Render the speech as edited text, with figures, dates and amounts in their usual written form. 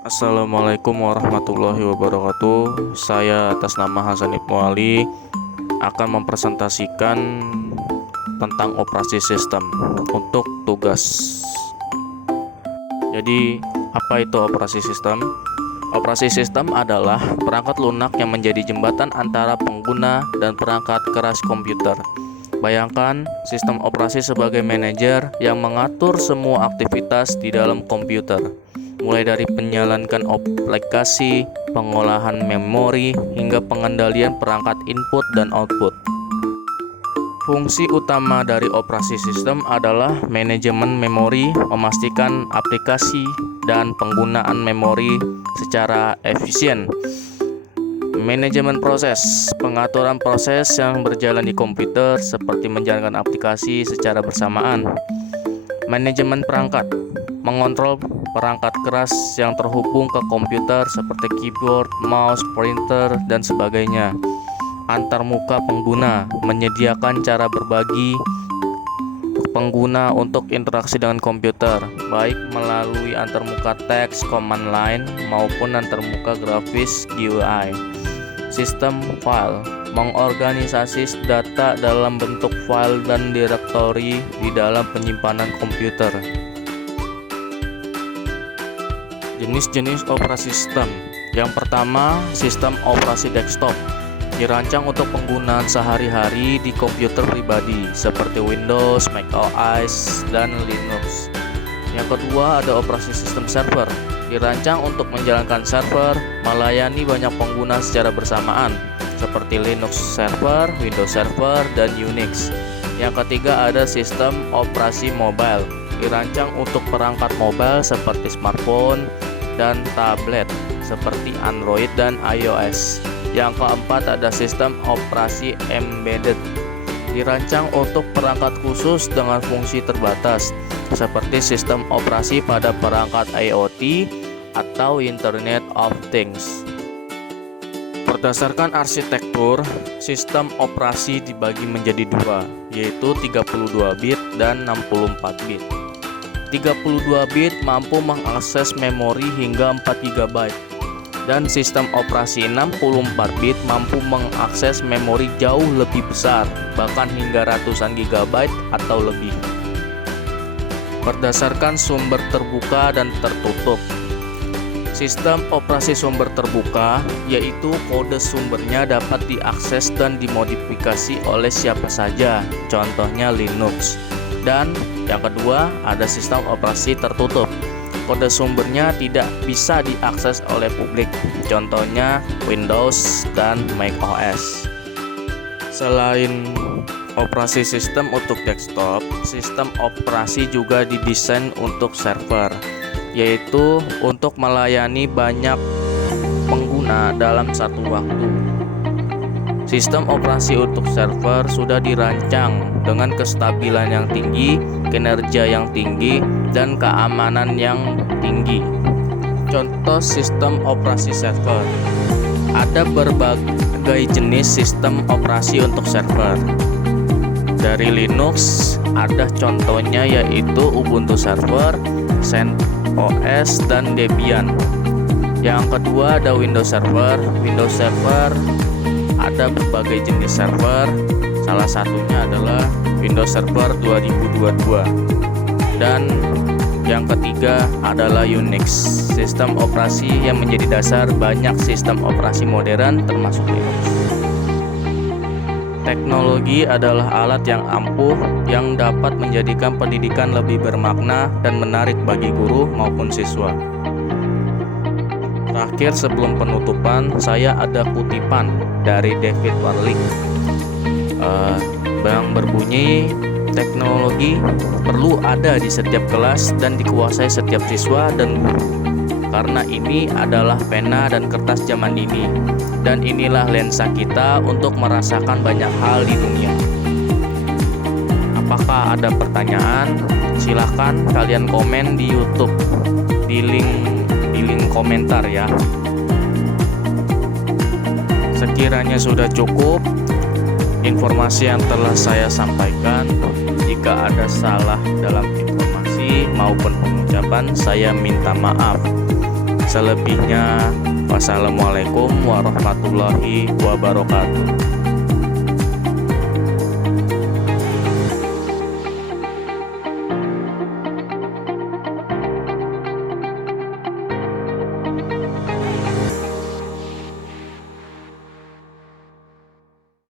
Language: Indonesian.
Assalamualaikum warahmatullahi wabarakatuh. Saya atas nama Hasan Ibnu Ali akan mempresentasikan tentang operasi sistem untuk tugas. Jadi, apa itu operasi sistem? Operasi sistem adalah perangkat lunak yang menjadi jembatan antara pengguna dan perangkat keras komputer. Bayangkan sistem operasi sebagai manajer yang mengatur semua aktivitas di dalam komputer, mulai dari menjalankan aplikasi, pengolahan memori, hingga pengendalian perangkat input dan output. Fungsi utama dari operasi sistem adalah manajemen memori, memastikan aplikasi dan penggunaan memori secara efisien. Manajemen proses, pengaturan proses yang berjalan di komputer seperti menjalankan aplikasi secara bersamaan. Manajemen perangkat, mengontrol perangkat keras yang terhubung ke komputer seperti keyboard, mouse, printer, dan sebagainya. Antarmuka pengguna, menyediakan cara berbagi pengguna untuk interaksi dengan komputer, baik melalui antarmuka teks, command line, maupun antarmuka grafis GUI. Sistem file, mengorganisasi data dalam bentuk file dan direktori di dalam penyimpanan komputer. Jenis-jenis operasi sistem. Yang pertama, sistem operasi desktop, dirancang untuk penggunaan sehari-hari di komputer pribadi seperti Windows, Mac OS, dan Linux. Yang kedua, ada operasi sistem server, dirancang untuk menjalankan server, melayani banyak pengguna secara bersamaan seperti Linux server, Windows server, dan Unix. Yang ketiga, ada sistem operasi mobile, dirancang untuk perangkat mobile seperti smartphone dan tablet seperti Android dan iOS. Yang keempat, ada sistem operasi embedded, dirancang untuk perangkat khusus dengan fungsi terbatas seperti sistem operasi pada perangkat IoT atau Internet of Things. Berdasarkan arsitektur, sistem operasi dibagi menjadi dua, yaitu 32 bit dan 64 bit. 32 bit mampu mengakses memori hingga 4 GB, dan sistem operasi 64 bit mampu mengakses memori jauh lebih besar, bahkan hingga ratusan gigabyte atau lebih. Berdasarkan sumber terbuka dan tertutup. Sistem operasi sumber terbuka, yaitu kode sumbernya dapat diakses dan dimodifikasi oleh siapa saja, contohnya Linux. Dan yang kedua, ada sistem operasi tertutup. Kode sumbernya tidak bisa diakses oleh publik, contohnya Windows dan Mac OS. Selain operasi sistem untuk desktop, sistem operasi juga didesain untuk server, yaitu untuk melayani banyak pengguna dalam satu waktu. Sistem operasi untuk server sudah dirancang dengan kestabilan yang tinggi, kinerja yang tinggi, dan keamanan yang tinggi. Contoh sistem operasi server. Ada berbagai jenis sistem operasi untuk server. Dari Linux, ada contohnya yaitu Ubuntu Server, CentOS, dan Debian. Yang kedua, ada Windows Server. Windows Server ada berbagai jenis server, salah satunya adalah Windows Server 2022. Dan yang ketiga adalah Unix, sistem operasi yang menjadi dasar banyak sistem operasi modern termasuk Linux. Teknologi adalah alat yang ampuh yang dapat menjadikan pendidikan lebih bermakna dan menarik bagi guru maupun siswa. Terakhir, sebelum penutupan, saya ada kutipan dari David Warlick yang berbunyi, teknologi perlu ada di setiap kelas dan dikuasai setiap siswa dan guru, karena ini adalah pena dan kertas zaman ini, dan inilah lensa kita untuk merasakan banyak hal di dunia. Apakah ada pertanyaan? Silahkan kalian komen di YouTube, di link komentar ya. Sekiranya sudah cukup informasi yang telah saya sampaikan. Jika ada salah dalam informasi maupun pengucapan, saya minta maaf. Selebihnya, wassalamualaikum warahmatullahi wabarakatuh.